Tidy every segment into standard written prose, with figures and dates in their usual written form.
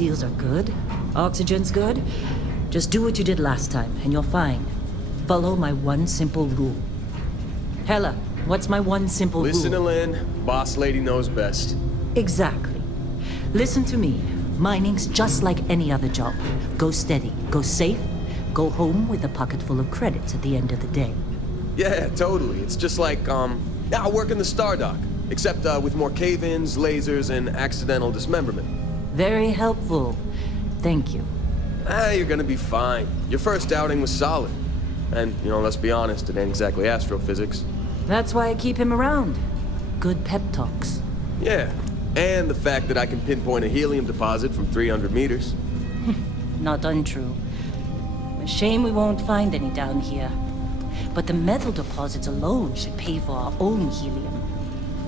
seals are good. Oxygen's good. Just do what you did last time, and you're fine. Follow my one simple rule. Hella, what's my one simple rule? Listen to Lynn. Boss lady knows best. Exactly. Listen to me. Mining's just like any other job. Go steady, go safe, go home with a pocket full of credits at the end of the day. Yeah, totally. It's just like, I work in the Star Dock. Except, with more cave-ins, lasers, and accidental dismemberment. Very helpful. Thank you. You're gonna be fine. Your first outing was solid. And, let's be honest, it ain't exactly astrophysics. That's why I keep him around. Good pep talks. Yeah, and the fact that I can pinpoint a helium deposit from 300 meters. Not untrue. A shame we won't find any down here. But the metal deposits alone should pay for our own helium.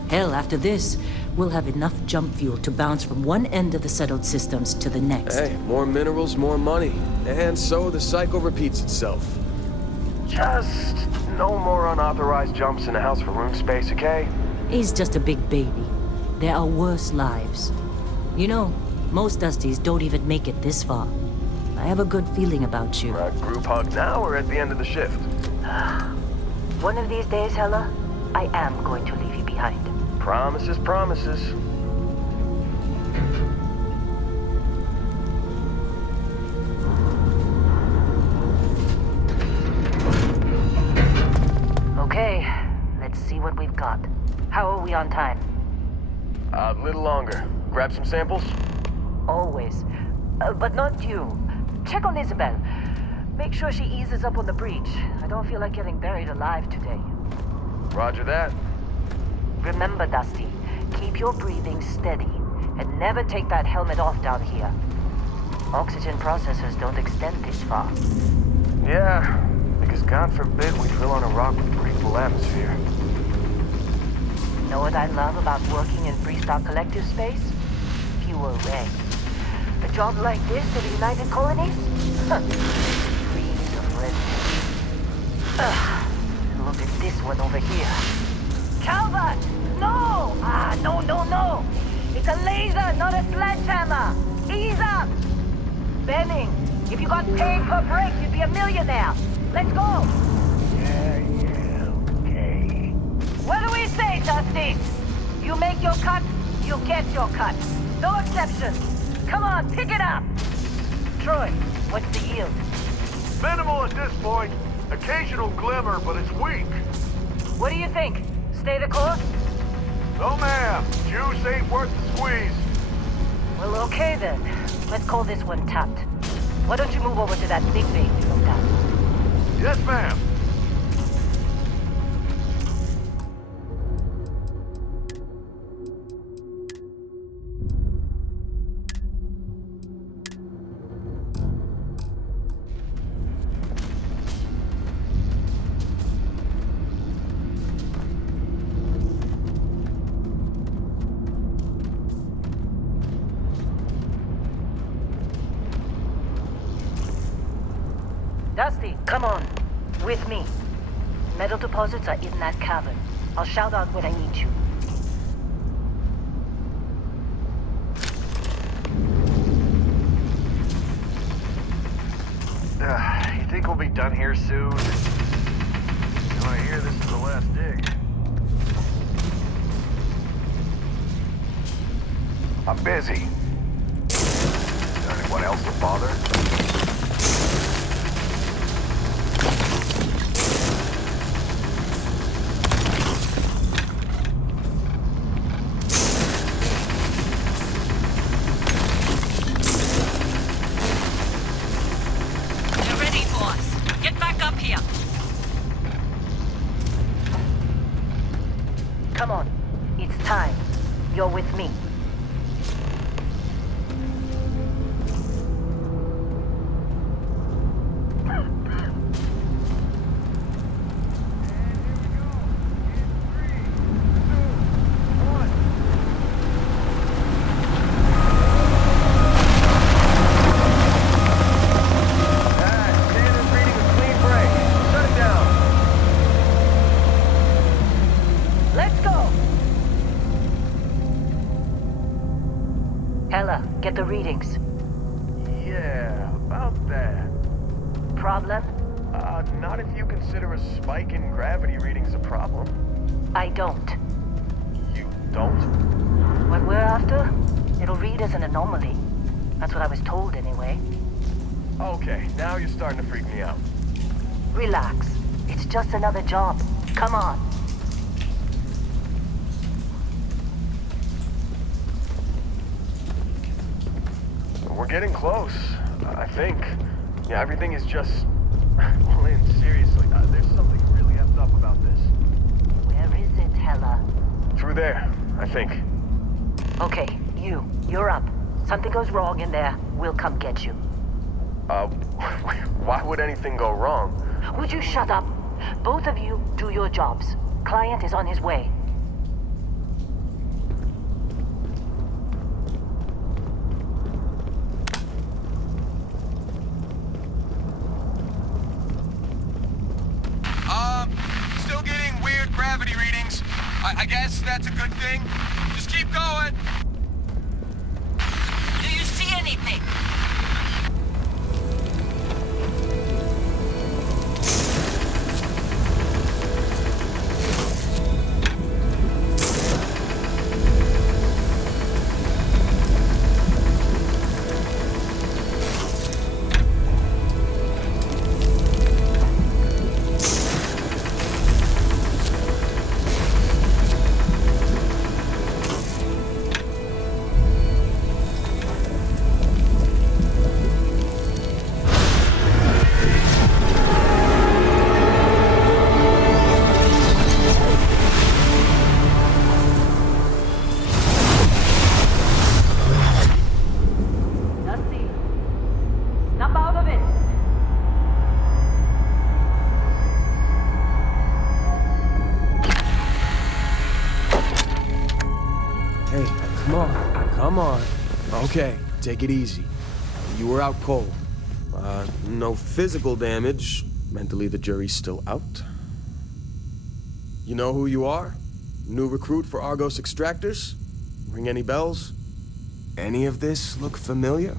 Hell, after this, we'll have enough jump fuel to bounce from one end of the settled systems to the next. Hey, more minerals, more money. And so the cycle repeats itself. Just no more unauthorized jumps in the house for room space, okay? He's just a big baby. There are worse lives. Most Dusties don't even make it this far. I have a good feeling about you. Group hug now or at the end of the shift? One of these days, Hella, I am going to leave you behind. Promises, promises. Okay, let's see what we've got. How are we on time? A little longer. Grab some samples? Always. But not you. Check on Isabel. Make sure she eases up on the breach. I don't feel like getting buried alive today. Roger that. Remember, Dusty, keep your breathing steady and never take that helmet off down here. Oxygen processors don't extend this far. Yeah, because God forbid we drill on a rock with breathable atmosphere. Know what I love about working in Freestar Collective space? Fewer regs. A job like this at the United Colonies? Breeze of red. Look at this one over here. Calvert! No! No! It's a laser, not a sledgehammer! Ease up! Benning, if you got paid per break, you'd be a millionaire. Let's go! Yeah, okay. What do we say, Dusty? You make your cut, you get your cut. No exceptions. Come on, pick it up! Troy, what's the yield? Minimal at this point. Occasional glimmer, but it's weak. What do you think? Stay the course? No, ma'am. Juice ain't worth the squeeze. Well, okay then. Let's call this one tapped. Why don't you move over to that big base you looked at? Yes, ma'am. Dusty, come on. With me. Metal deposits are in that cavern. I'll shout out when I need you. You think we'll be done here soon? I hear this is the last dig. I'm busy. Is there anyone else to bother? Come on. It's time. You're with me. Get the readings. Not if you consider a spike in gravity readings a problem. I don't. You don't? What we're after, it'll read as an anomaly. That's what I was told anyway. Okay, now you're starting to freak me out. Relax. It's just another job. Come on. We're getting close, I think. Yeah, everything is just... Well, Lynn, seriously, there's something really effed up about this. Where is it, Hella? Through there, I think. Okay, you're up. Something goes wrong in there, we'll come get you. Why would anything go wrong? Would you shut up? Both of you do your jobs. Client is on his way. Still getting weird gravity readings. I guess that's a good thing. Just keep going. Do you see anything? Snap out of it! Hey, come on. Okay, take it easy. You were out cold. No physical damage. Mentally, the jury's still out. You know who you are? New recruit for Argos Extractors? Ring any bells? Any of this look familiar?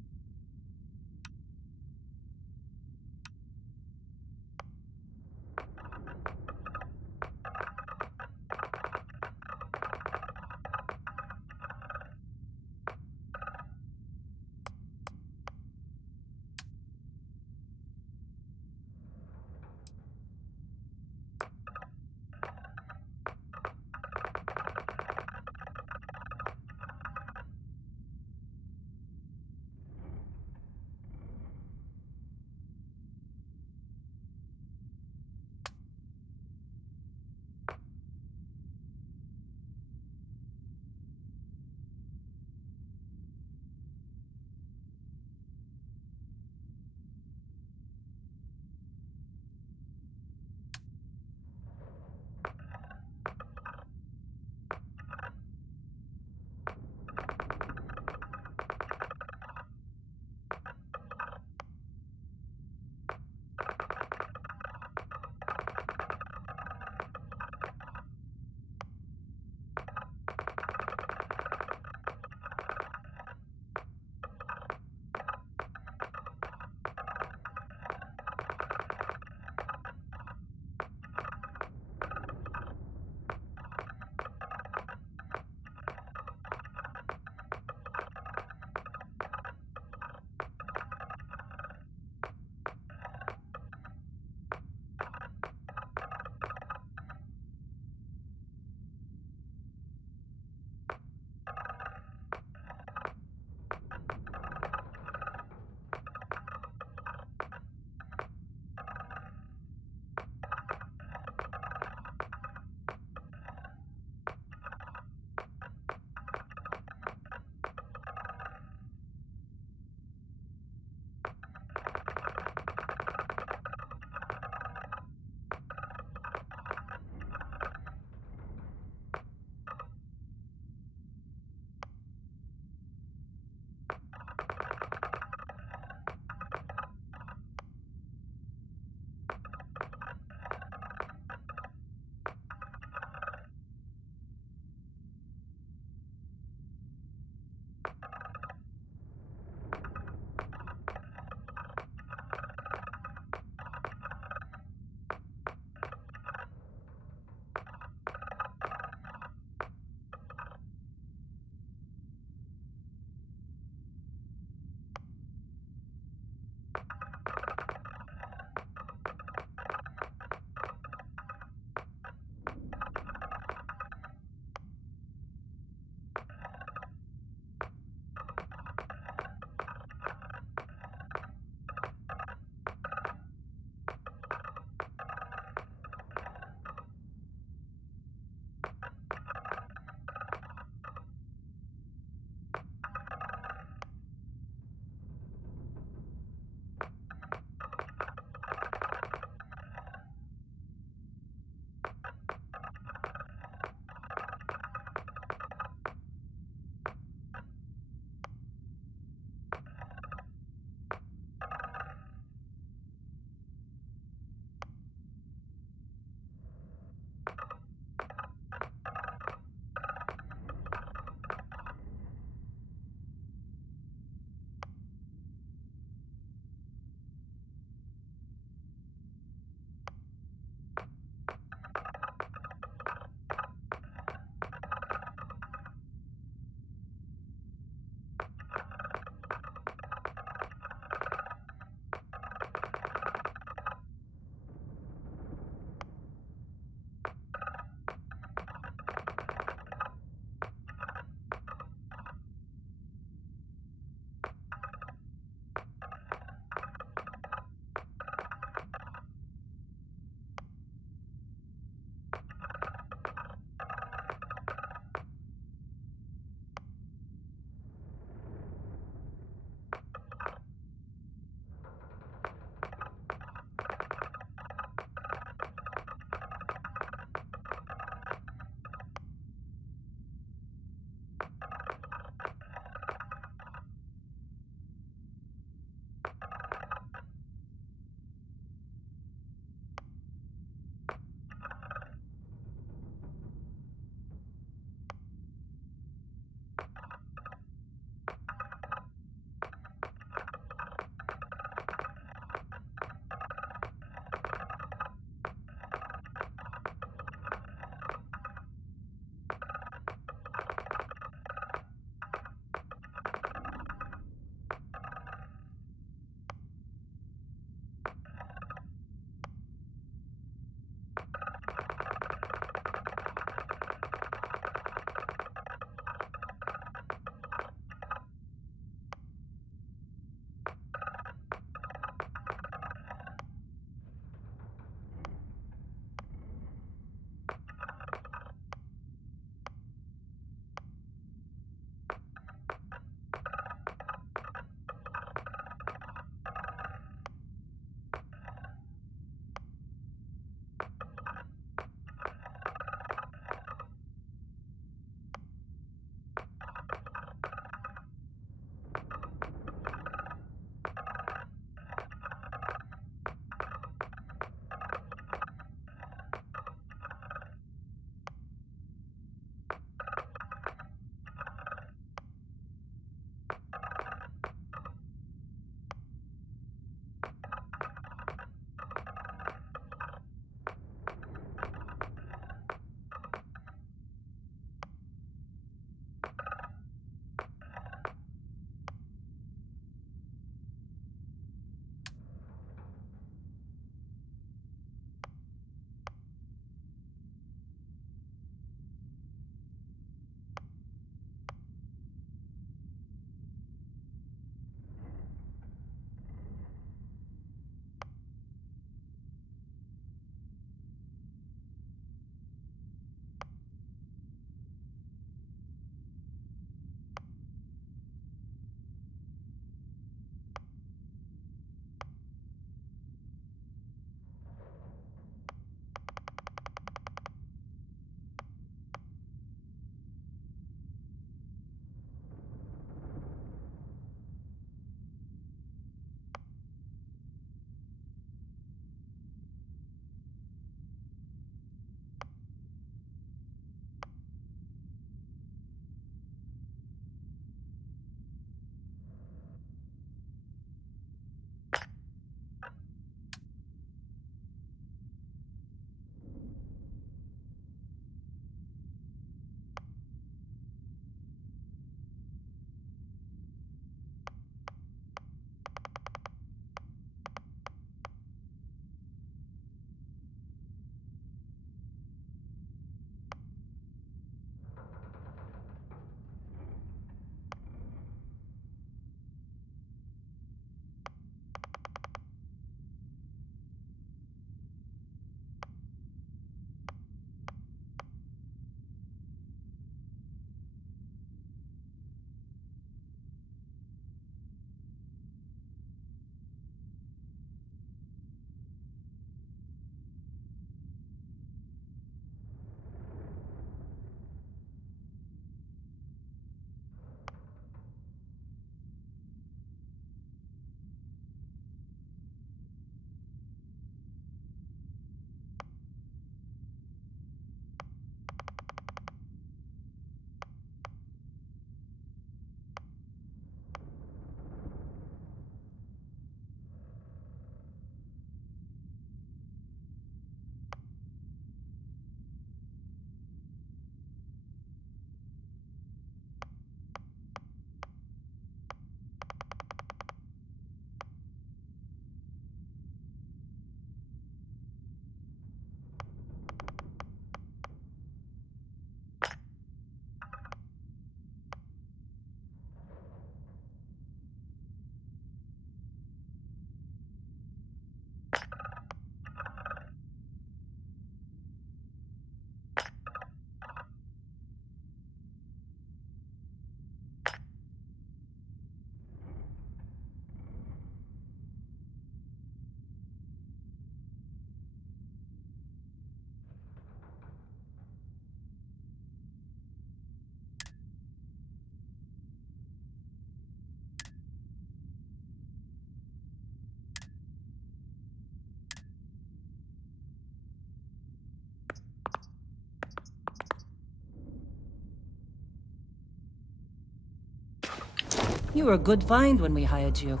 You were a good find when we hired you.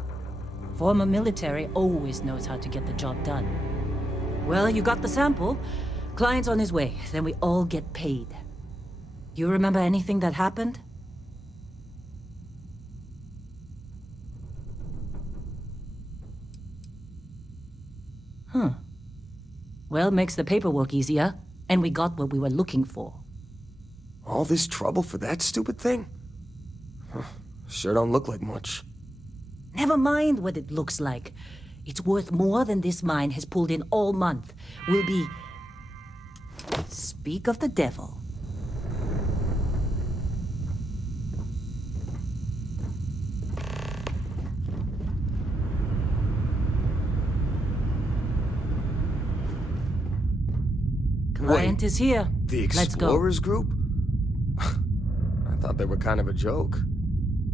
Former military always knows how to get the job done. Well, you got the sample. Client's on his way, then we all get paid. You remember anything that happened? Huh. Well, makes the paperwork easier, and we got what we were looking for. All this trouble for that stupid thing? Huh, sure don't look like much. Never mind what it looks like. It's worth more than this mine has pulled in all month. We'll be... Speak of the devil. Client is here. The Let's go. Explorers group? I thought they were kind of a joke.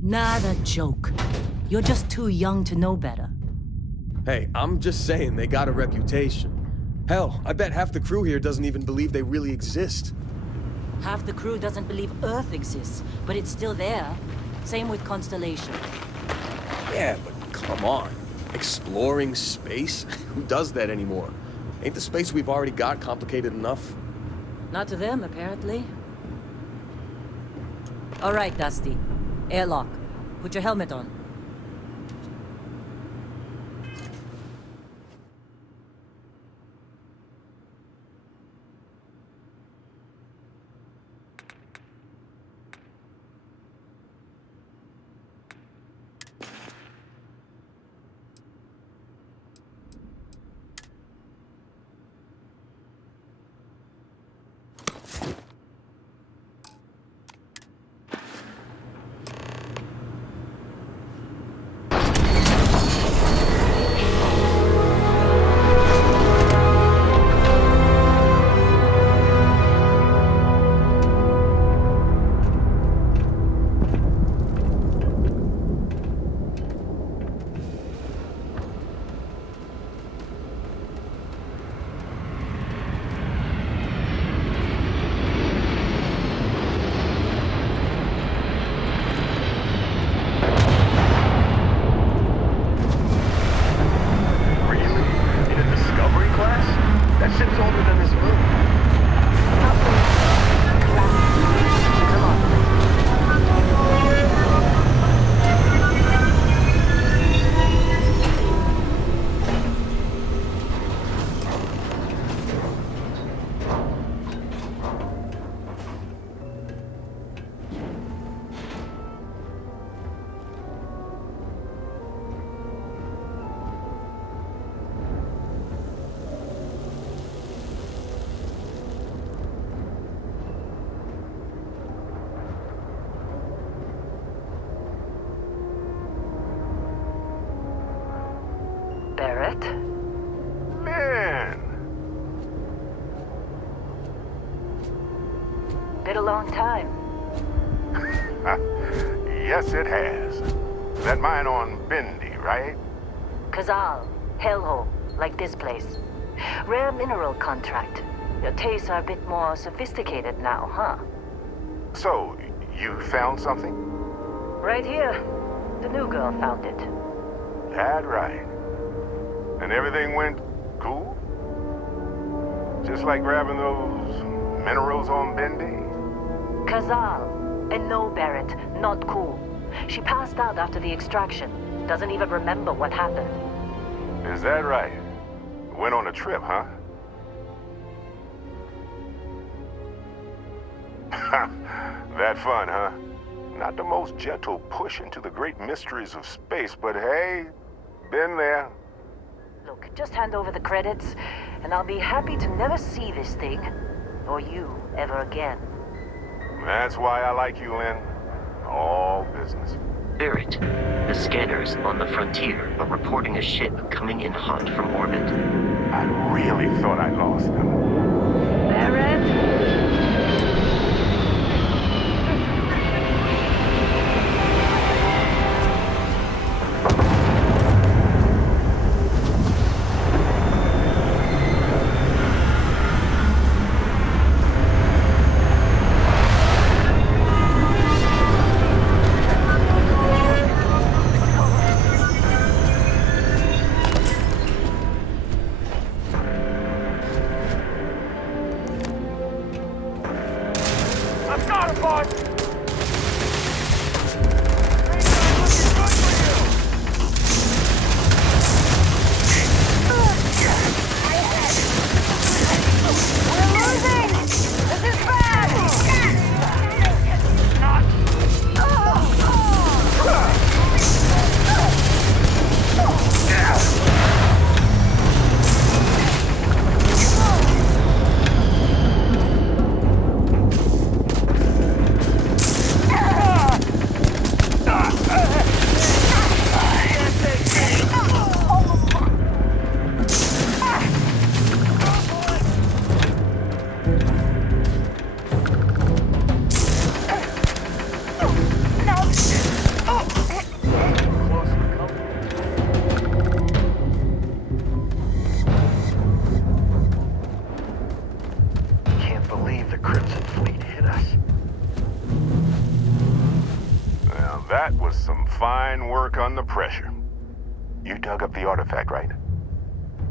Not a joke. You're just too young to know better. Hey, I'm just saying they got a reputation. Hell, I bet half the crew here doesn't even believe they really exist. Half the crew doesn't believe Earth exists, but it's still there. Same with Constellation. Yeah, but come on. Exploring space? Who does that anymore? Ain't the space we've already got complicated enough? Not to them, apparently. All right, Dusty. Airlock. Put your helmet on. Barrett? Man! Been a long time. Yes, it has. That mine on Bendy, right? Kazal, hellhole, like this place. Rare mineral contract. Your tastes are a bit more sophisticated now, huh? So, you found something? Right here. The new girl found it. That right. And everything went cool? Just like grabbing those minerals on Bendy? Kazal. And no, Barrett, not cool. She passed out after the extraction. Doesn't even remember what happened. Is that right? Went on a trip, huh? That fun, huh? Not the most gentle push into the great mysteries of space, but hey, been there. Look, just hand over the credits, and I'll be happy to never see this thing, or you, ever again. That's why I like you, Lynn. All business. Barrett, the scanners on the frontier are reporting a ship coming in hot from orbit. I really thought I lost them. Barrett? That was some fine work under pressure. You dug up the artifact, right?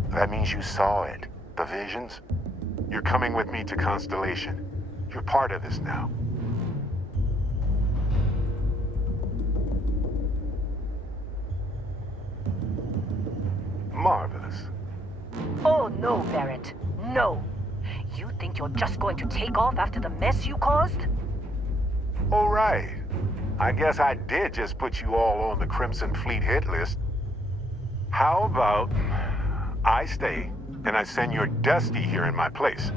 That means you saw it. The visions? You're coming with me to Constellation. You're part of this now. Marvelous. Oh, no, Barrett. No. You think you're just going to take off after the mess you caused? All right. I guess I did just put you all on the Crimson Fleet hit list. How about I stay and I send your Dusty here in my place?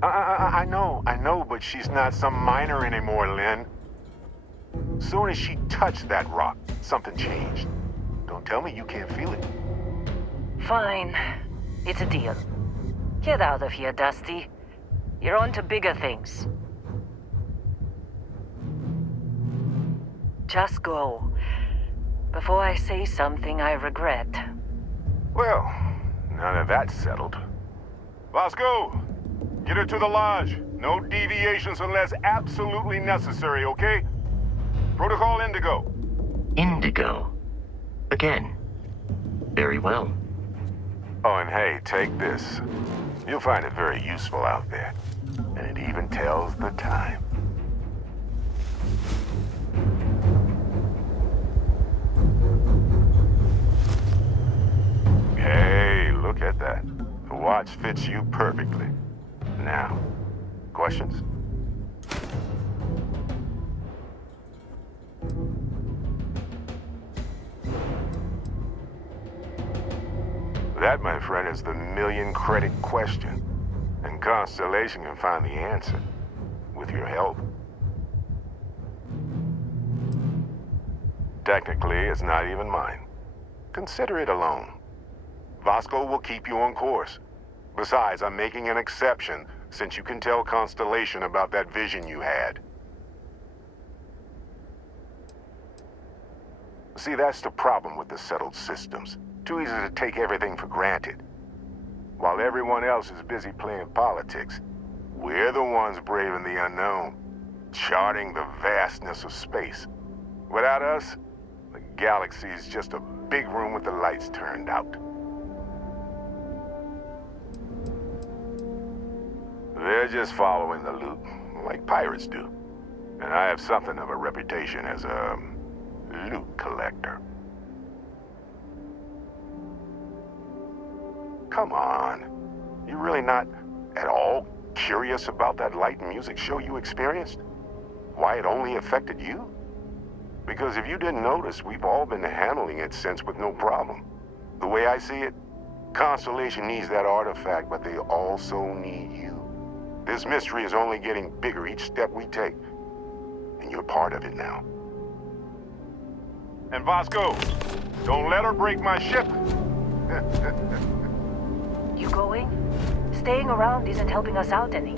I know, but she's not some minor anymore, Lynn. Soon as she touched that rock, something changed. Don't tell me you can't feel it. Fine. It's a deal. Get out of here, Dusty. You're on to bigger things. Just go. Before I say something I regret. Well, now that that's settled. Vasco, get her to the lodge. No deviations unless absolutely necessary, okay? Protocol Indigo. Indigo. Again. Very well. Oh, and hey, take this. You'll find it very useful out there. And it even tells the time. Hey, look at that. The watch fits you perfectly. Now, questions? That, my friend, is the million-credit question. And Constellation can find the answer. With your help. Technically, it's not even mine. Consider it a loan. Vasco will keep you on course. Besides, I'm making an exception since you can tell Constellation about that vision you had. See, that's the problem with the settled systems. Too easy to take everything for granted. While everyone else is busy playing politics, we're the ones braving the unknown, charting the vastness of space. Without us, the galaxy is just a big room with the lights turned out. They're just following the loot, like pirates do. And I have something of a reputation as a loot collector. Come on. You really not at all curious about that light and music show you experienced? Why it only affected you? Because if you didn't notice, we've all been handling it since with no problem. The way I see it, Constellation needs that artifact, but they also need you. This mystery is only getting bigger each step we take. And you're part of it now. And Vasco, don't let her break my ship. You going? Staying around isn't helping us out any.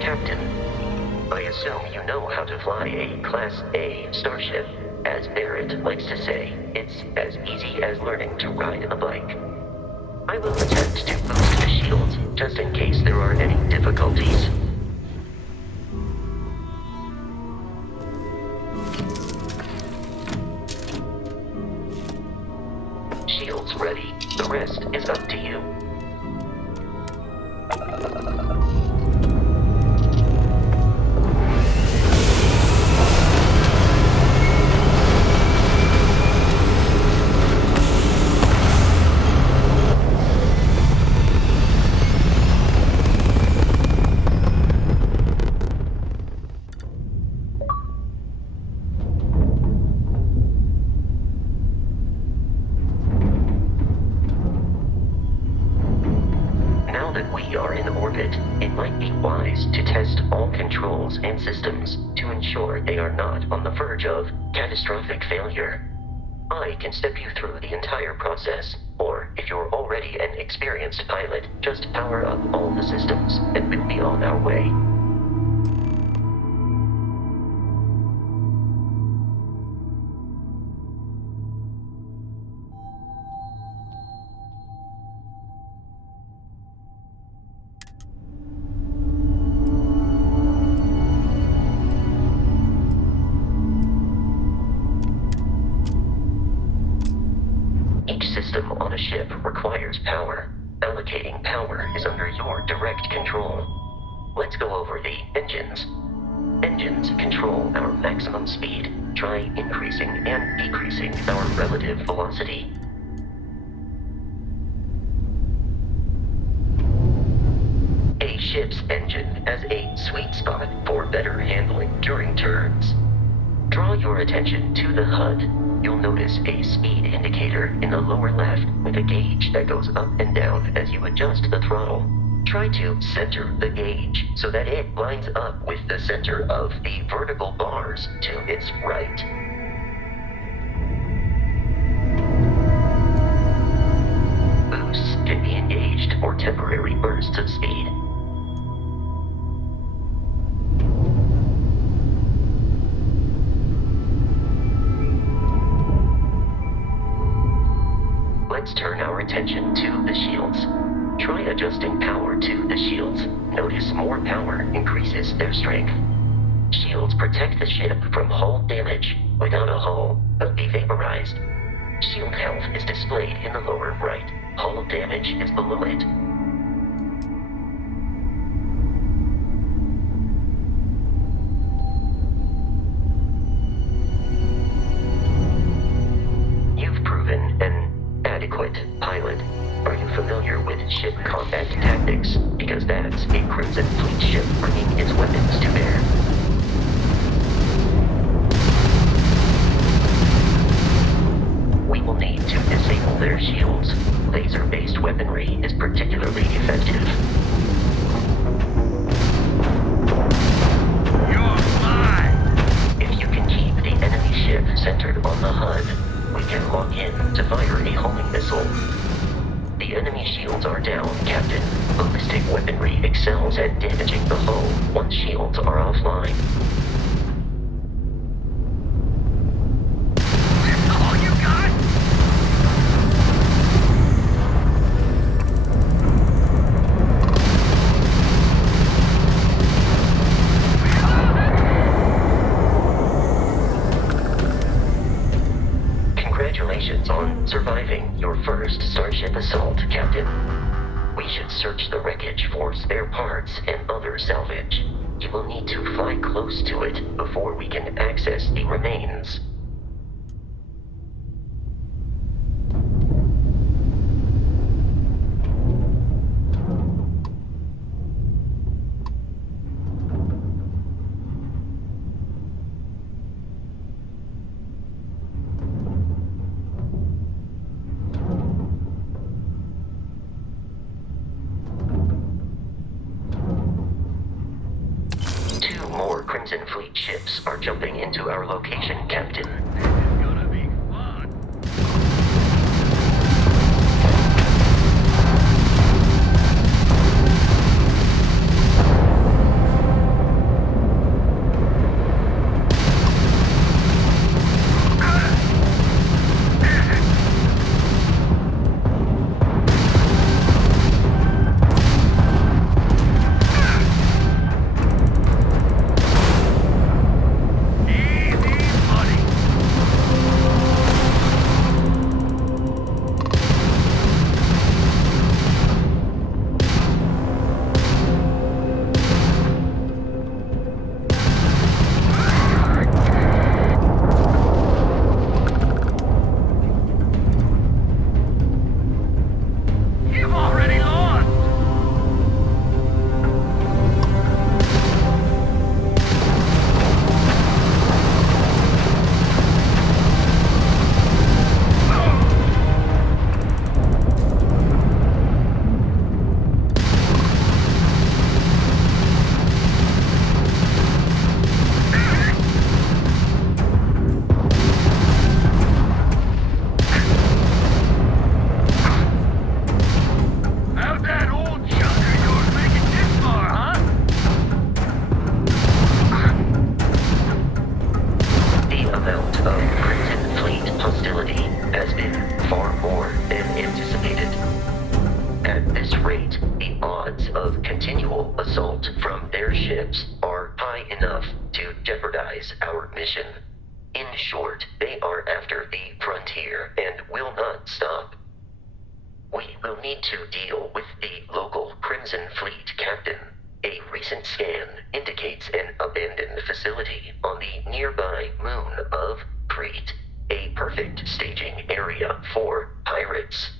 Captain, I assume you know how to fly a Class A starship. As Barrett likes to say, it's as easy as learning to ride a bike. I will attempt to boost the shields, just in case there are any difficulties. Shields ready. The rest is up to you. And systems to ensure they are not on the verge of catastrophic failure. I can step you through the entire process, or if you're already an experienced pilot, just power up all the systems, and we'll be on our way. Each system on a ship requires power. Allocating power is under your direct control. Let's go over the engines. Engines control our maximum speed. Try increasing and decreasing our relative velocity. A ship's engine has a sweet spot for better handling during turns. Draw your attention to the HUD. You'll notice a speed indicator in the lower left with a gauge that goes up and down as you adjust the throttle. Try to center the gauge so that it lines up with the center of the vertical bars to its right. Boosts can be engaged for temporary bursts of speed. Let's turn our attention to the shields. Try adjusting power to the shields. Notice more power increases their strength. Shields protect the ship from hull damage. Without a hull, they'll be vaporized. Shield health is displayed in the lower right. Hull damage is below it. You've proven an adequate pilot. Are you familiar with ship combat tactics? Because that's a Crimson Fleet ship bringing its weapons to bear. We will need to disable their shields. Laser-based weaponry is particularly effective. You're mine! If you can keep the enemy ship centered on the HUD, we can lock in to fire a homing missile. The enemy shields are down, Captain. Ballistic weaponry excels at damaging the hull once shields are offline. That's all you got? Congratulations on surviving your first Starship assault, Captain. We should search the wreckage for spare parts and other salvage. You will need to fly close to it before we can access the remains. Two more Crimson Fleet ships are jumping into our location, Captain. This is gonna be fun. Easy, buddy. of Crimson Fleet hostility has been far more than anticipated. At this rate, the odds of continual assault from their ships are high enough to jeopardize our mission. In short, they are after the frontier and will not stop. We will need to deal with the local Crimson Fleet captain. A recent scan indicates an abandoned facility on the nearby moon of Crete, a perfect staging area for pirates.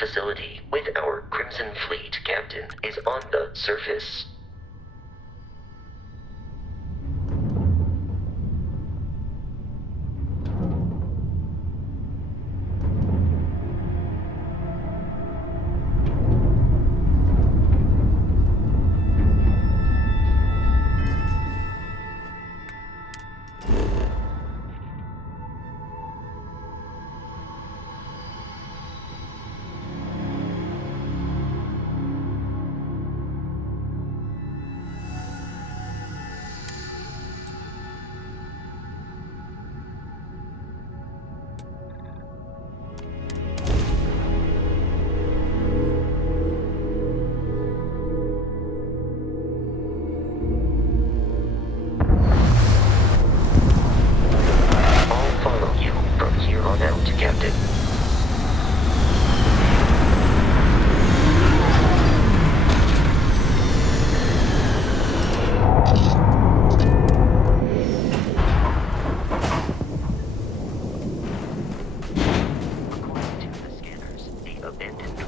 Facility with our Crimson Fleet captain is on the surface.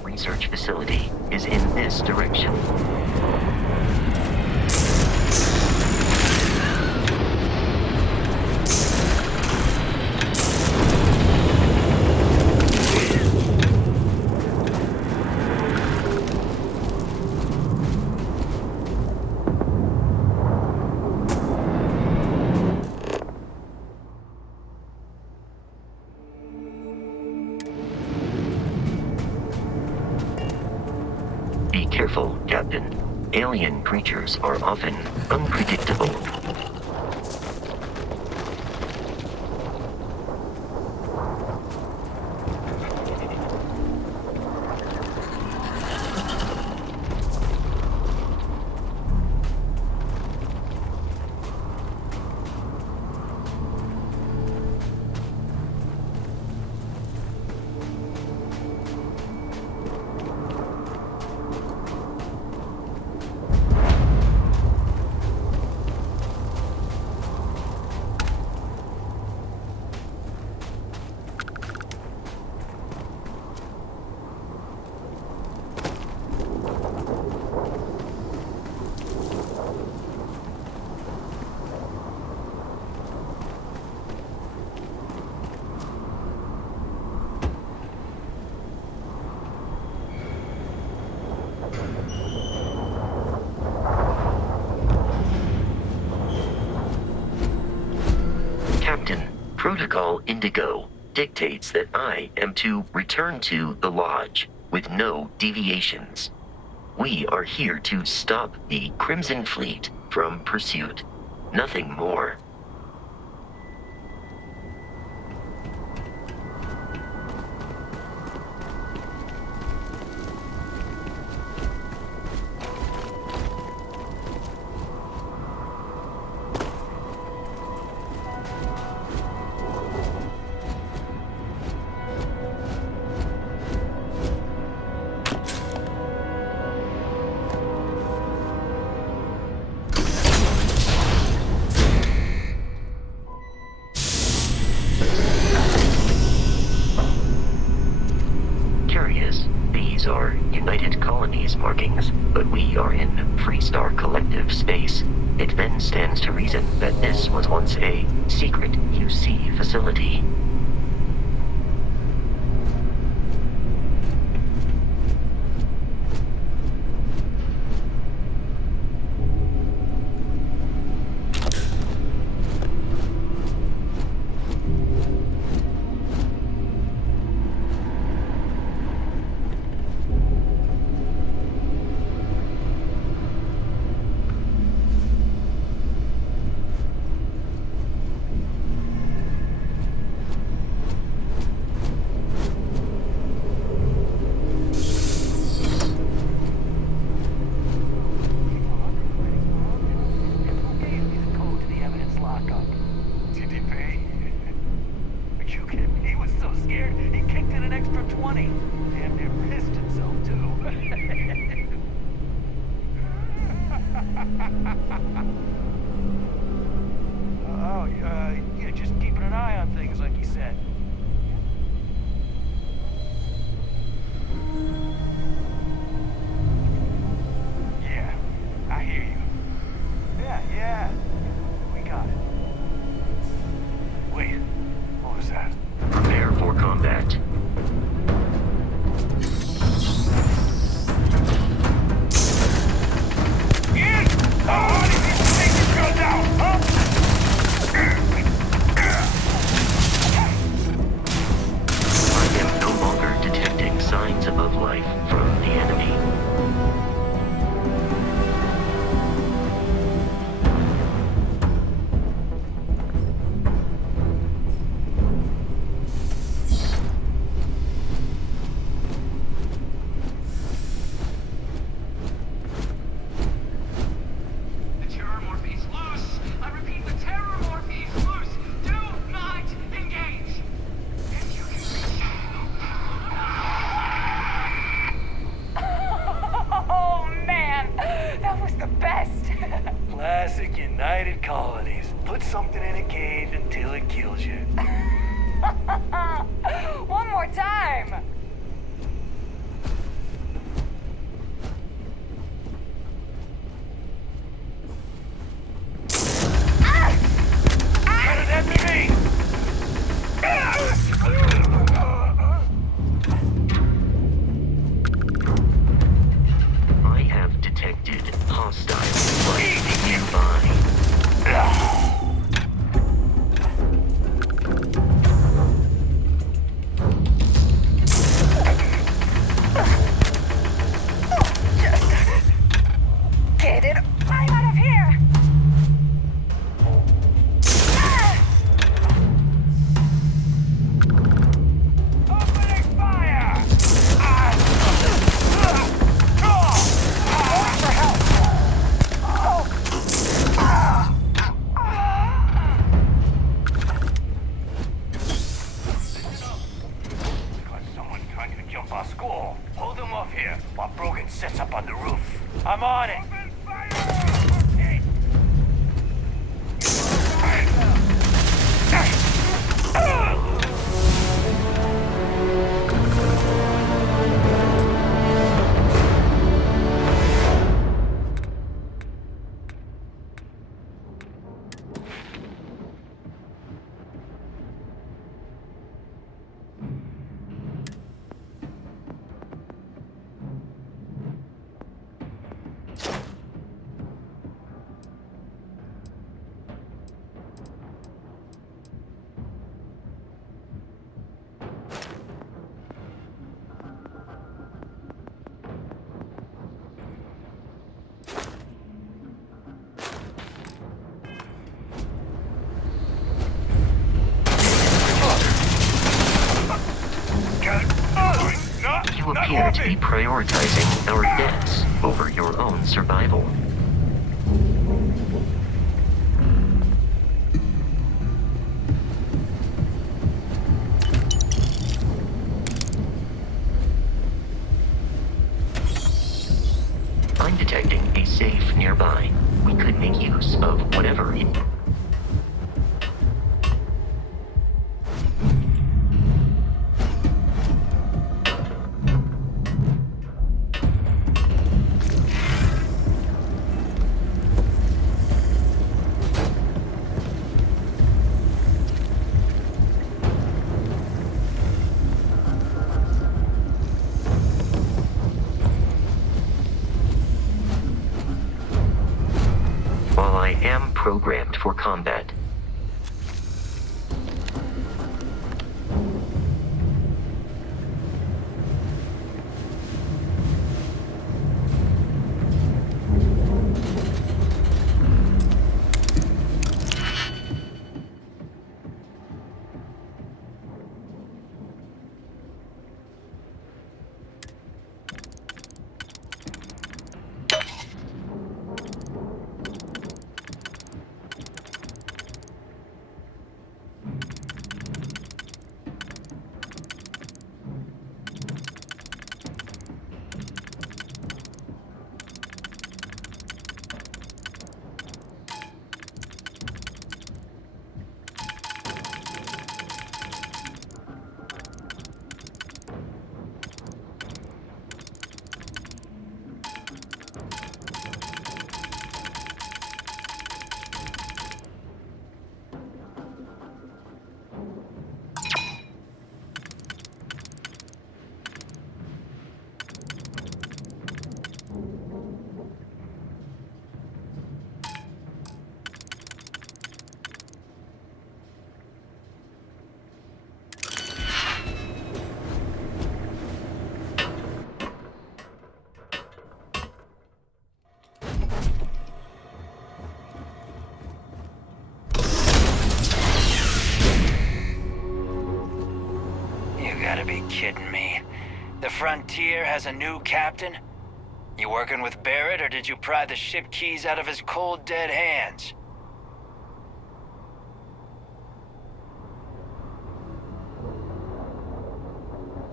Research facility is in this direction. Be careful, Captain. Alien creatures are often unpredictable. Protocol Indigo dictates that I am to return to the Lodge with no deviations. We are here to stop the Crimson Fleet from pursuit. Nothing more. These are United Colonies markings, but we are in Freestar Collective space. It then stands to reason that this was once a secret UC facility. Yeah, just keeping an eye on things like you said. Yeah, I hear you. Yeah, we got it. Wait, what was that? Prepare for combat. Ian! How did you take this girl down, huh? I am no longer detecting signs of life from the enemy. The terror morphe's loose! I repeat, the terror morphe's loose! Do not engage! If you can reach... Oh, man! That was the best! Classic United Colonies. Put something in a cage until it kills you. One more time! Better than me! I have detected hostile life nearby. Get it right out of here! Opening fire! For help! Got someone trying to jump our school. Hold them off here while Brogan sets up on the roof. I'm on it. Open fire! appear to be prioritizing our deaths over your own survival. I'm detecting a safe nearby. We could make use of whatever it... While I am programmed for combat, You gotta be kidding me. The Frontier has a new captain? You working with Barrett, or did you pry the ship keys out of his cold, dead hands?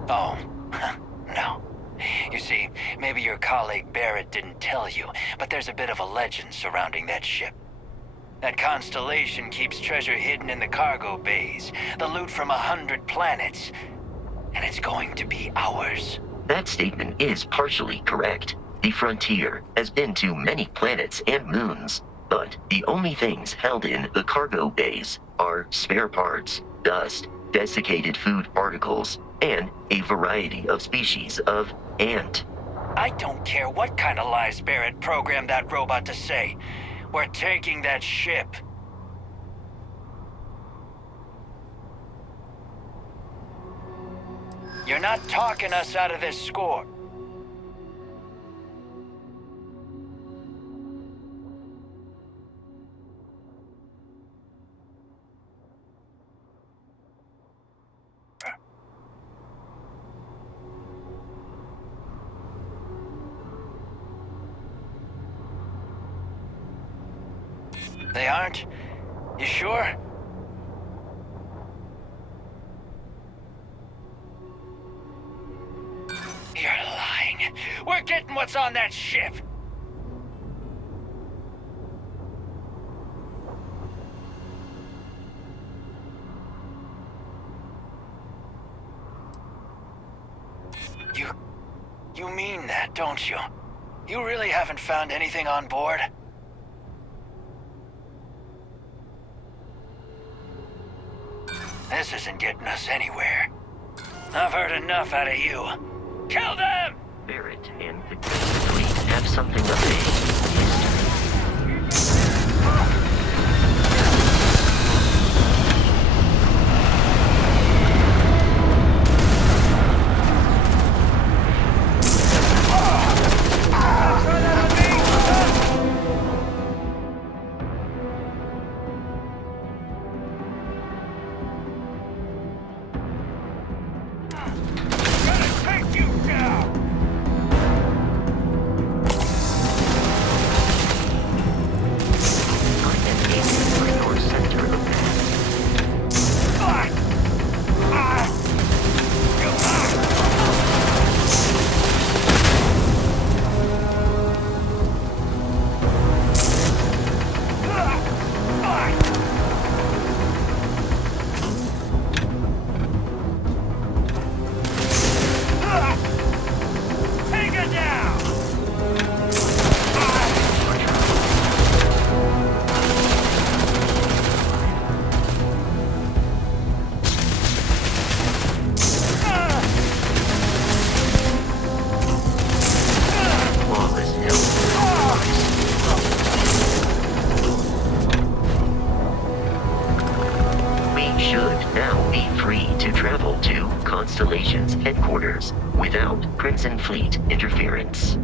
Oh, no. You see, maybe your colleague Barrett didn't tell you, but there's a bit of a legend surrounding that ship. That constellation keeps treasure hidden in the cargo bays, the loot from 100 planets. And it's going to be ours. that statement is partially correct. The Frontier has been to many planets and moons, but the only things held in the cargo bays are spare parts, dust, desiccated food particles, and a variety of species of ant. I don't care what kind of lies Barrett programmed that robot to say. We're taking that ship. You're not talking us out of this score. They aren't? You sure? You're lying. We're getting what's on that ship. You mean that, don't you? You really haven't found anything on board? This isn't getting us anywhere. I've heard enough out of you. Kill them! Barrett and the fleet have something of a history. Take you down! Constellation's headquarters without Crimson Fleet interference.